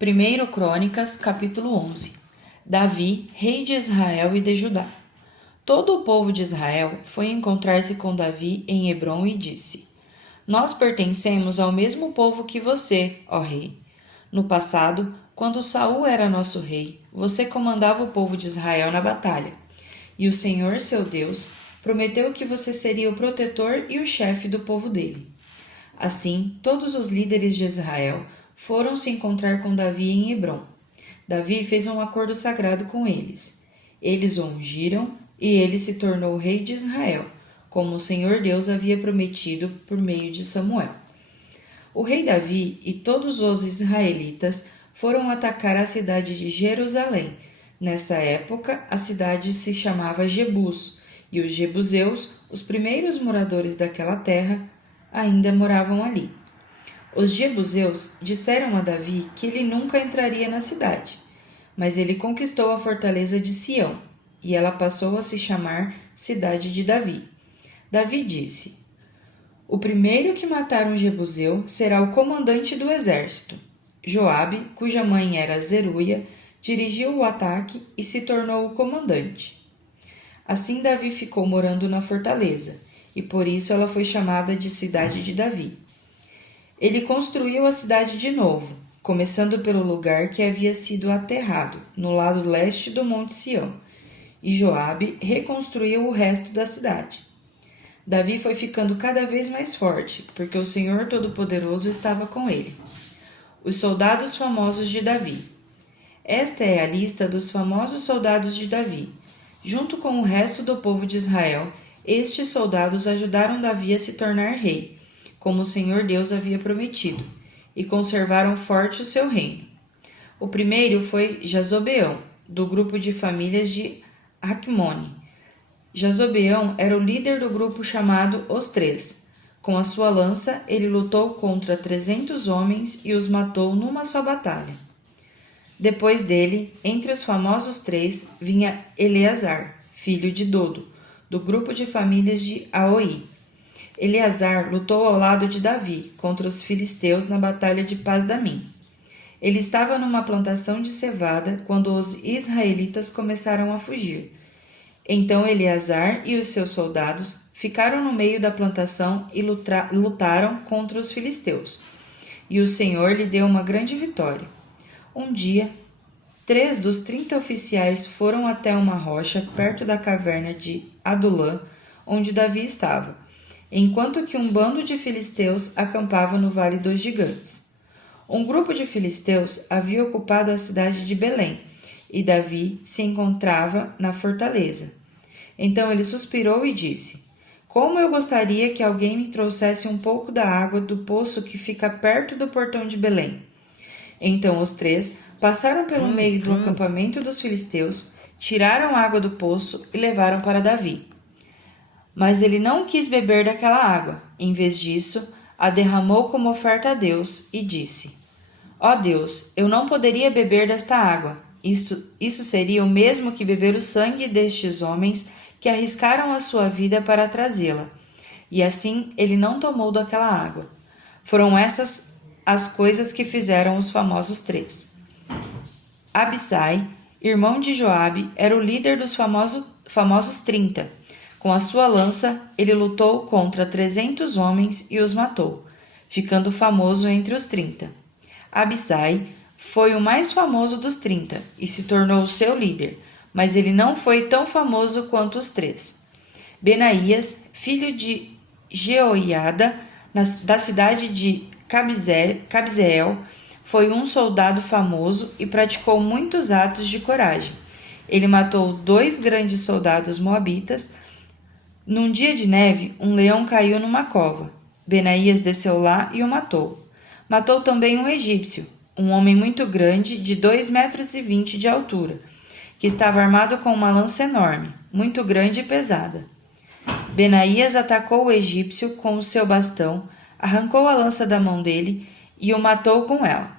1 Crônicas, capítulo 11. Davi, rei de Israel e de Judá. Todo o povo de Israel foi encontrar-se com Davi em Hebrom e disse: Nós pertencemos ao mesmo povo que você, ó rei. No passado, quando Saul era nosso rei, você comandava o povo de Israel na batalha. E o Senhor, seu Deus, prometeu que você seria o protetor e o chefe do povo dele. Assim, todos os líderes de Israel foram se encontrar com Davi em Hebrom. Davi fez um acordo sagrado com eles. Eles o ungiram e ele se tornou rei de Israel, como o Senhor Deus havia prometido por meio de Samuel. O rei Davi e todos os israelitas foram atacar a cidade de Jerusalém. Nessa época, a cidade se chamava Jebus, e os jebuseus, os primeiros moradores daquela terra, ainda moravam ali. Os jebuseus disseram a Davi que ele nunca entraria na cidade, mas ele conquistou a fortaleza de Sião, e ela passou a se chamar Cidade de Davi. Davi disse: O primeiro que matar um jebuseu será o comandante do exército. Joabe, cuja mãe era Zeruia, dirigiu o ataque e se tornou o comandante. Assim Davi ficou morando na fortaleza, e por isso ela foi chamada de Cidade de Davi. Ele construiu a cidade de novo, começando pelo lugar que havia sido aterrado, no lado leste do Monte Sião, e Joabe reconstruiu o resto da cidade. Davi foi ficando cada vez mais forte, porque o Senhor Todo-Poderoso estava com ele. Os soldados famosos de Davi. Esta é a lista dos famosos soldados de Davi. Junto com o resto do povo de Israel, estes soldados ajudaram Davi a se tornar rei, como o Senhor Deus havia prometido, e conservaram forte o seu reino. O primeiro foi Jazobeão, do grupo de famílias de Acmone. Jazobeão era o líder do grupo chamado Os Três. Com a sua lança, ele lutou contra 300 homens e os matou numa só batalha. Depois dele, entre os famosos três, vinha Eleazar, filho de Dodo, do grupo de famílias de Aoi. Eleazar lutou ao lado de Davi contra os filisteus na batalha de Pasdamim. Ele estava numa plantação de cevada quando os israelitas começaram a fugir. Então Eleazar e os seus soldados ficaram no meio da plantação e lutaram contra os filisteus. E o Senhor lhe deu uma grande vitória. Um dia, 3 dos 30 oficiais foram até uma rocha perto da caverna de Adulã, onde Davi estava, enquanto que um bando de filisteus acampava no Vale dos Gigantes. Um grupo de filisteus havia ocupado a cidade de Belém, e Davi se encontrava na fortaleza. Então ele suspirou e disse: Como eu gostaria que alguém me trouxesse um pouco da água do poço que fica perto do portão de Belém. Então os três passaram pelo meio do acampamento dos filisteus, tiraram água do poço e levaram para Davi. Mas ele não quis beber daquela água. Em vez disso, a derramou como oferta a Deus e disse: Ó Deus, eu não poderia beber desta água. Isso seria o mesmo que beber o sangue destes homens que arriscaram a sua vida para trazê-la. E assim ele não tomou daquela água. Foram essas as coisas que fizeram os famosos três. Abisai, irmão de Joabe, era o líder dos famosos 30. Com a sua lança, ele lutou contra 300 homens e os matou, ficando famoso entre os 30. Abisai foi o mais famoso dos 30 e se tornou seu líder, mas ele não foi tão famoso quanto os três. Benaías, filho de Jeoiada, da cidade de Cabzeel, foi um soldado famoso e praticou muitos atos de coragem. Ele matou 2 grandes soldados moabitas. Num dia de neve, um leão caiu numa cova. Benaías desceu lá e o matou. Matou também um egípcio, um homem muito grande, de 2,20 metros de altura, que estava armado com uma lança enorme, muito grande e pesada. Benaías atacou o egípcio com o seu bastão, arrancou a lança da mão dele e o matou com ela.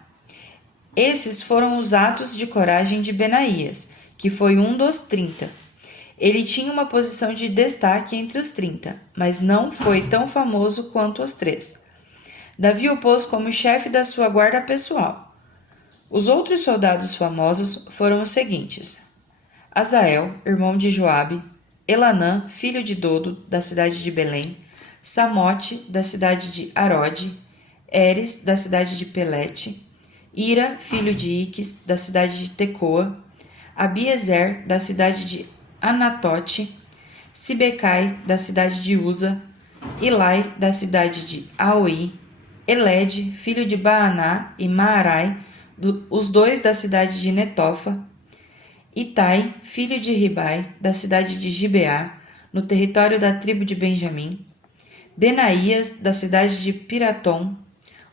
Esses foram os atos de coragem de Benaías, que foi um dos 30. Ele tinha uma posição de destaque entre os 30, mas não foi tão famoso quanto os 3. Davi o pôs como chefe da sua guarda pessoal. Os outros soldados famosos foram os seguintes: Azael, irmão de Joabe, Elanã, filho de Dodo, da cidade de Belém, Samote, da cidade de Arode, Eres, da cidade de Pelete, Ira, filho de Iques, da cidade de Tecoa, Abiezer, da cidade de Anatote, Sibecai, da cidade de Uza, Ilai, da cidade de Aoi, Elede, filho de Baaná e Maarai, os dois da cidade de Netofa, Itai, filho de Ribai, da cidade de Gibeá, no território da tribo de Benjamim, Benaías, da cidade de Piratom,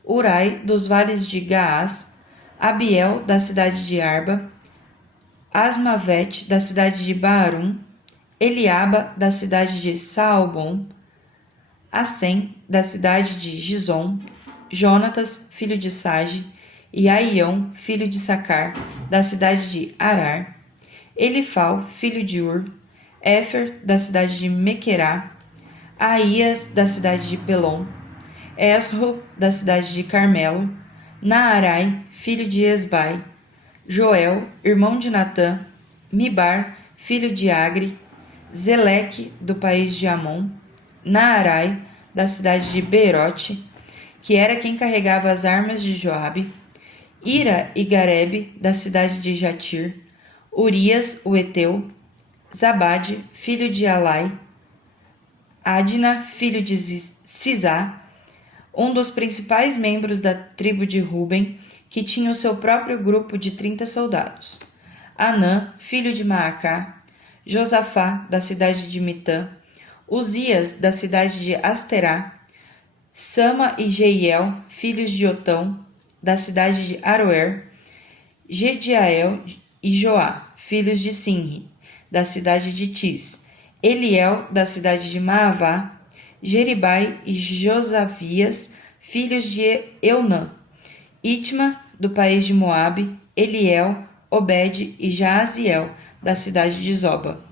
Urai, dos vales de Gaás, Abiel, da cidade de Arba, Asmavete, da cidade de Baarum, Eliaba, da cidade de Saalbom, Assem, da cidade de Gizom, Jonatas, filho de Sage, e Aião, filho de Sacar, da cidade de Arar, Elifal, filho de Ur, Éfer, da cidade de Mequerá, Aías, da cidade de Pelom, Esro, da cidade de Carmelo, Naarai, filho de Esbai, Joel, irmão de Natã, Mibar, filho de Agre, Zeleque, do país de Amon, Naarai, da cidade de Beerote, que era quem carregava as armas de Joabe, Ira e Garebe, da cidade de Jatir, Urias, o Eteu, Zabade, filho de Alai, Adna, filho de Sisá, um dos principais membros da tribo de Ruben, que tinha o seu próprio grupo de 30 soldados, Anã, filho de Maacá, Josafá, da cidade de Mitã, Uzias, da cidade de Asterá, Sama e Jeiel, filhos de Otão, da cidade de Aroer, Gediael e Joá, filhos de Sinri, da cidade de Tis, Eliel, da cidade de Maavá, Jeribai e Josavias, filhos de Eunã, Itma, do país de Moabe, Eliel, Obed e Jaaziel, da cidade de Zoba.